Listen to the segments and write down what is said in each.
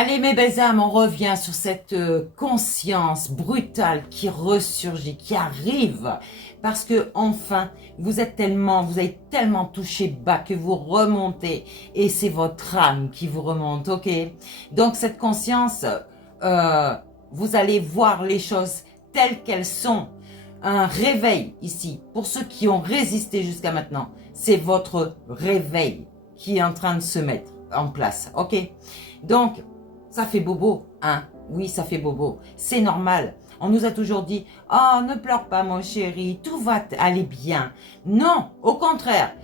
Allez mes belles âmes, on revient sur cette conscience brutale qui ressurgit, qui arrive. Parce que enfin, vous avez tellement touché bas que vous remontez. Et c'est votre âme qui vous remonte, ok? Donc cette conscience, vous allez voir les choses telles qu'elles sont. Un réveil ici, pour ceux qui ont résisté jusqu'à maintenant, c'est votre réveil qui est en train de se mettre en place, ok? Donc, ça fait bobo, hein? Oui, ça fait bobo. C'est normal. On nous a toujours dit, oh, ne pleure pas, mon chéri, tout va aller bien. Non, au contraire.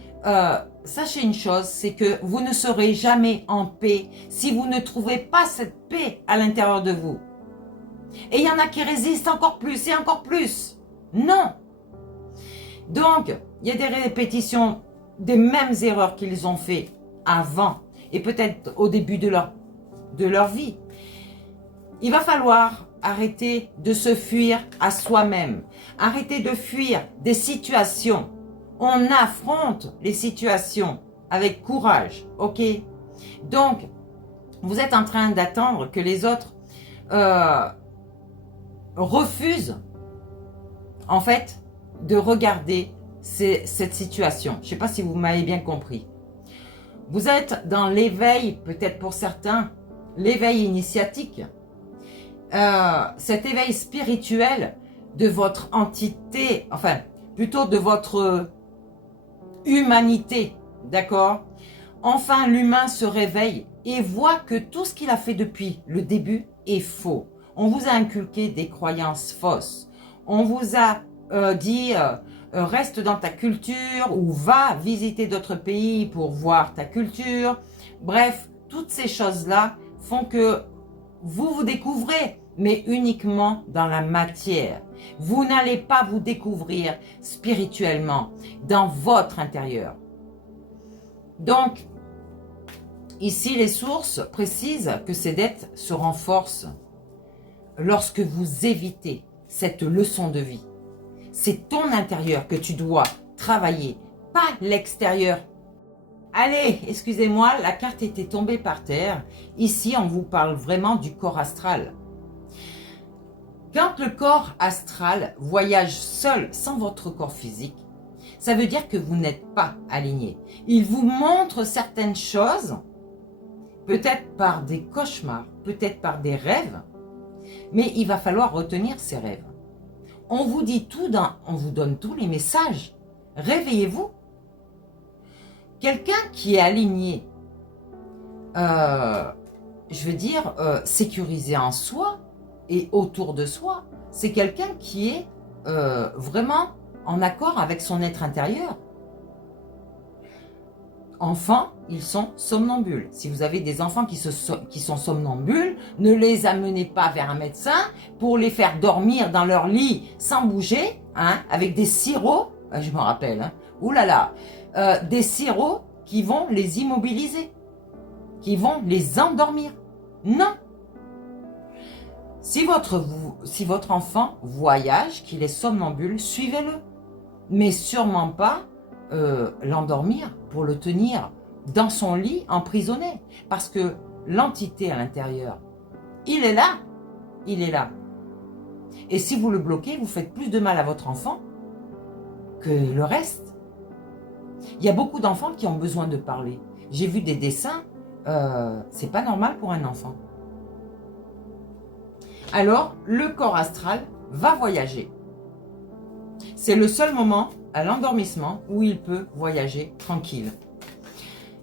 Sachez une chose, c'est que vous ne serez jamais en paix si vous ne trouvez pas cette paix à l'intérieur de vous. Et il y en a qui résistent encore plus et encore plus. Non. Donc, il y a des répétitions des mêmes erreurs qu'ils ont fait avant et peut-être au début de leur vie. Il va falloir arrêter de se fuir à soi-même. Arrêter de fuir des situations. On affronte les situations avec courage, ok? Donc, vous êtes en train d'attendre que les autres refusent, en fait, de regarder cette situation. Je ne sais pas si vous m'avez bien compris. Vous êtes dans l'éveil, peut-être pour certains, l'éveil initiatique, cet éveil spirituel de votre entité, enfin, plutôt de votre humanité, d'accord? Enfin, l'humain se réveille et voit que tout ce qu'il a fait depuis le début est faux. On vous a inculqué des croyances fausses. On vous a dit reste dans ta culture ou va visiter d'autres pays pour voir ta culture. Bref, toutes ces choses-là font que vous vous découvrez, mais uniquement dans la matière. Vous n'allez pas vous découvrir spirituellement dans votre intérieur. Donc, ici, les sources précisent que ces dettes se renforcent lorsque vous évitez cette leçon de vie. C'est ton intérieur que tu dois travailler, pas l'extérieur. Allez, excusez-moi, la carte était tombée par terre. Ici, on vous parle vraiment du corps astral. Quand le corps astral voyage seul, sans votre corps physique, ça veut dire que vous n'êtes pas aligné. Il vous montre certaines choses, peut-être par des cauchemars, peut-être par des rêves, mais il va falloir retenir ces rêves. On vous dit tout, on vous donne tous les messages. Réveillez-vous. Quelqu'un qui est aligné, je veux dire, sécurisé en soi et autour de soi, c'est quelqu'un qui est vraiment en accord avec son être intérieur. Enfants, ils sont somnambules. Si vous avez des enfants qui sont somnambules, ne les amenez pas vers un médecin pour les faire dormir dans leur lit sans bouger, hein, avec des sirops, je me rappelle, hein, oulala, des sirops qui vont les immobiliser, qui vont les endormir. Non. Si votre enfant voyage, qu'il est somnambule, suivez-le. Mais sûrement pas l'endormir pour le tenir dans son lit emprisonné. Parce que l'entité à l'intérieur, il est là. Il est là. Et si vous le bloquez, vous faites plus de mal à votre enfant que le reste. Il y a beaucoup d'enfants qui ont besoin de parler. J'ai vu des dessins, c'est pas normal pour un enfant. Alors, le corps astral va voyager. C'est le seul moment à l'endormissement où il peut voyager tranquille.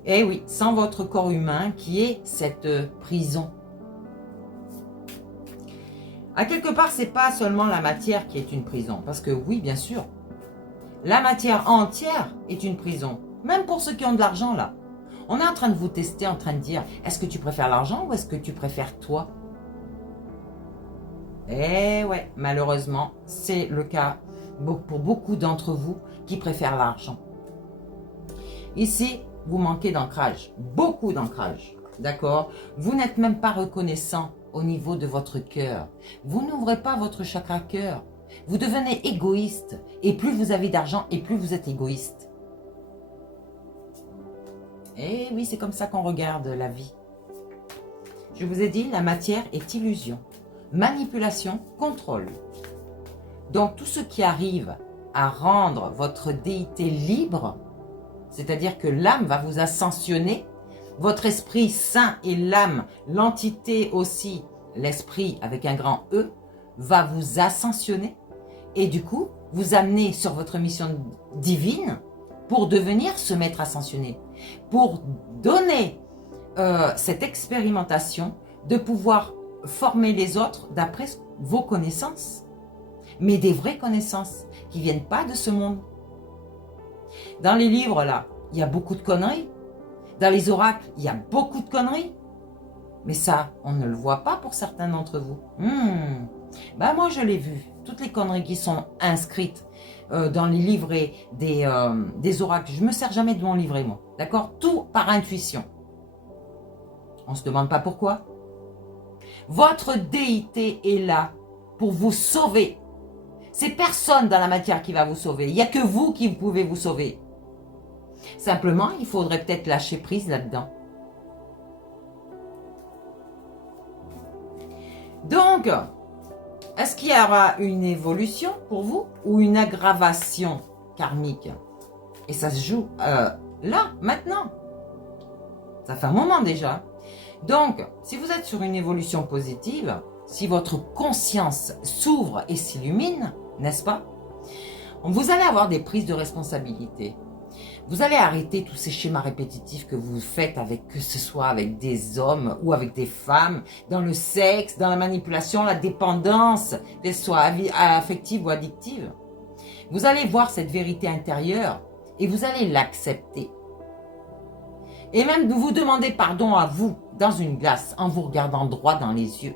Et oui, sans votre corps humain qui est cette prison. À quelque part, c'est pas seulement la matière qui est une prison. Parce que oui, bien sûr, la matière entière est une prison. Même pour ceux qui ont de l'argent là. On est en train de vous tester, en train de dire, est-ce que tu préfères l'argent ou est-ce que tu préfères toi? Eh ouais, malheureusement, c'est le cas pour beaucoup d'entre vous qui préfèrent l'argent. Ici, vous manquez d'ancrage, beaucoup d'ancrage, d'accord? Vous n'êtes même pas reconnaissant au niveau de votre cœur. Vous n'ouvrez pas votre chakra cœur. Vous devenez égoïste. Et plus vous avez d'argent, et plus vous êtes égoïste. Eh oui, c'est comme ça qu'on regarde la vie. Je vous ai dit, la matière est illusion, manipulation, contrôle. Donc tout ce qui arrive à rendre votre déité libre, c'est-à-dire que l'âme va vous ascensionner, votre esprit saint et l'âme, l'entité aussi, l'esprit avec un grand E, va vous ascensionner et du coup vous amener sur votre mission divine pour devenir ce maître ascensionné, pour donner cette expérimentation de pouvoir former les autres d'après vos connaissances, mais des vraies connaissances qui ne viennent pas de ce monde. Dans les livres, là, il y a beaucoup de conneries. Dans les oracles, il y a beaucoup de conneries. Mais ça, on ne le voit pas pour certains d'entre vous. Ben moi, je l'ai vu. Toutes les conneries qui sont inscrites dans les livrets des oracles. Je ne me sers jamais de mon livret, moi. D'accord? Tout par intuition. On ne se demande pas pourquoi. Votre déité est là pour vous sauver. C'est personne dans la matière qui va vous sauver. Il n'y a que vous qui pouvez vous sauver. Simplement, il faudrait peut-être lâcher prise là-dedans. Donc, est-ce qu'il y aura une évolution pour vous ou une aggravation karmique? Et ça se joue là, maintenant. Ça fait un moment déjà. Donc, si vous êtes sur une évolution positive, si votre conscience s'ouvre et s'illumine, n'est-ce pas? Vous allez avoir des prises de responsabilité. Vous allez arrêter tous ces schémas répétitifs que vous faites avec, que ce soit avec des hommes ou avec des femmes, dans le sexe, dans la manipulation, la dépendance, qu'elle soit affective ou addictive. Vous allez voir cette vérité intérieure et vous allez l'accepter. Et même de vous demander pardon à vous dans une glace en vous regardant droit dans les yeux.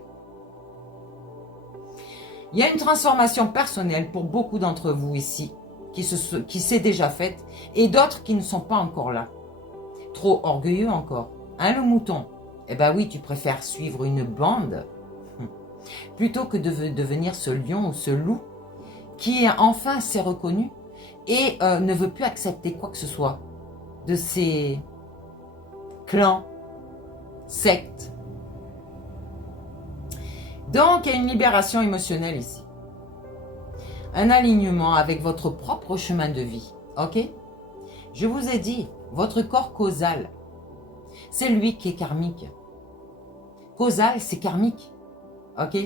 Il y a une transformation personnelle pour beaucoup d'entre vous ici qui s'est déjà faite et d'autres qui ne sont pas encore là. Trop orgueilleux encore. Hein, le mouton? Eh ben oui, tu préfères suivre une bande plutôt que de devenir ce lion ou ce loup qui enfin s'est reconnu et ne veut plus accepter quoi que ce soit de ces clans, sectes. Donc, il y a une libération émotionnelle ici. Un alignement avec votre propre chemin de vie. Ok? Je vous ai dit, votre corps causal, c'est lui qui est karmique. Causal, c'est karmique. Ok?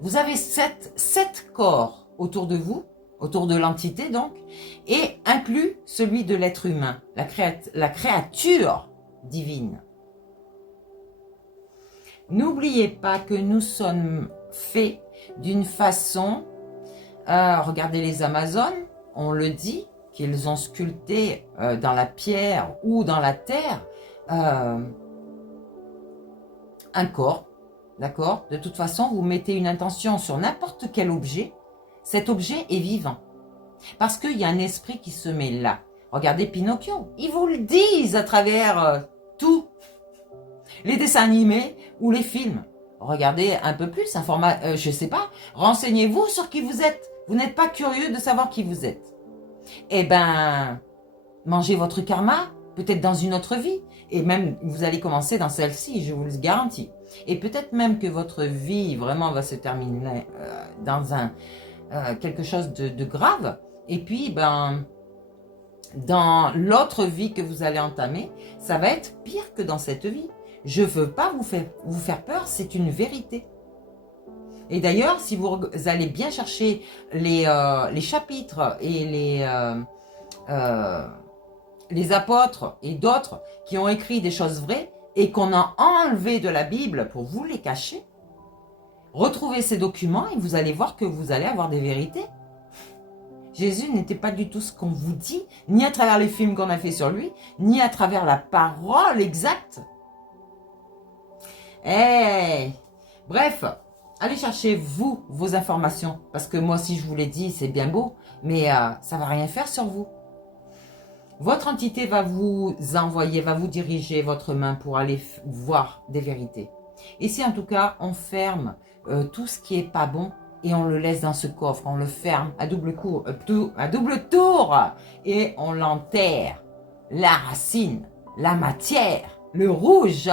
Vous avez sept corps autour de vous, autour de l'entité donc, et inclus celui de l'être humain, la créature divine. N'oubliez pas que nous sommes faits d'une façon, regardez les Amazones, on le dit, qu'ils ont sculpté dans la pierre ou dans la terre un corps, d'accord? De toute façon, vous mettez une intention sur n'importe quel objet, cet objet est vivant. Parce qu'il y a un esprit qui se met là. Regardez Pinocchio, ils vous le disent à travers tout. Les dessins animés ou les films. Regardez un peu plus, je sais pas, renseignez-vous sur qui vous êtes. Vous n'êtes pas curieux de savoir qui vous êtes. Eh ben, mangez votre karma, peut-être dans une autre vie. Et même, vous allez commencer dans celle-ci, je vous le garantis. Et peut-être même que votre vie vraiment va se terminer dans quelque chose de grave. Et puis, ben, dans l'autre vie que vous allez entamer, ça va être pire que dans cette vie. Je ne veux pas vous faire peur, c'est une vérité. Et d'ailleurs, si vous allez bien chercher les chapitres et les apôtres et d'autres qui ont écrit des choses vraies et qu'on a enlevé de la Bible pour vous les cacher, retrouvez ces documents et vous allez voir que vous allez avoir des vérités. Jésus n'était pas du tout ce qu'on vous dit, ni à travers les films qu'on a fait sur lui, ni à travers la parole exacte. Bref, allez chercher vous, vos informations, parce que moi si je vous l'ai dit, c'est bien beau, mais ça va rien faire sur vous. Votre entité va vous envoyer, va vous diriger votre main pour aller voir des vérités. Ici en tout cas, on ferme tout ce qui est pas bon et on le laisse dans ce coffre, on le ferme à double tour et on l'enterre. La racine, la matière, le rouge.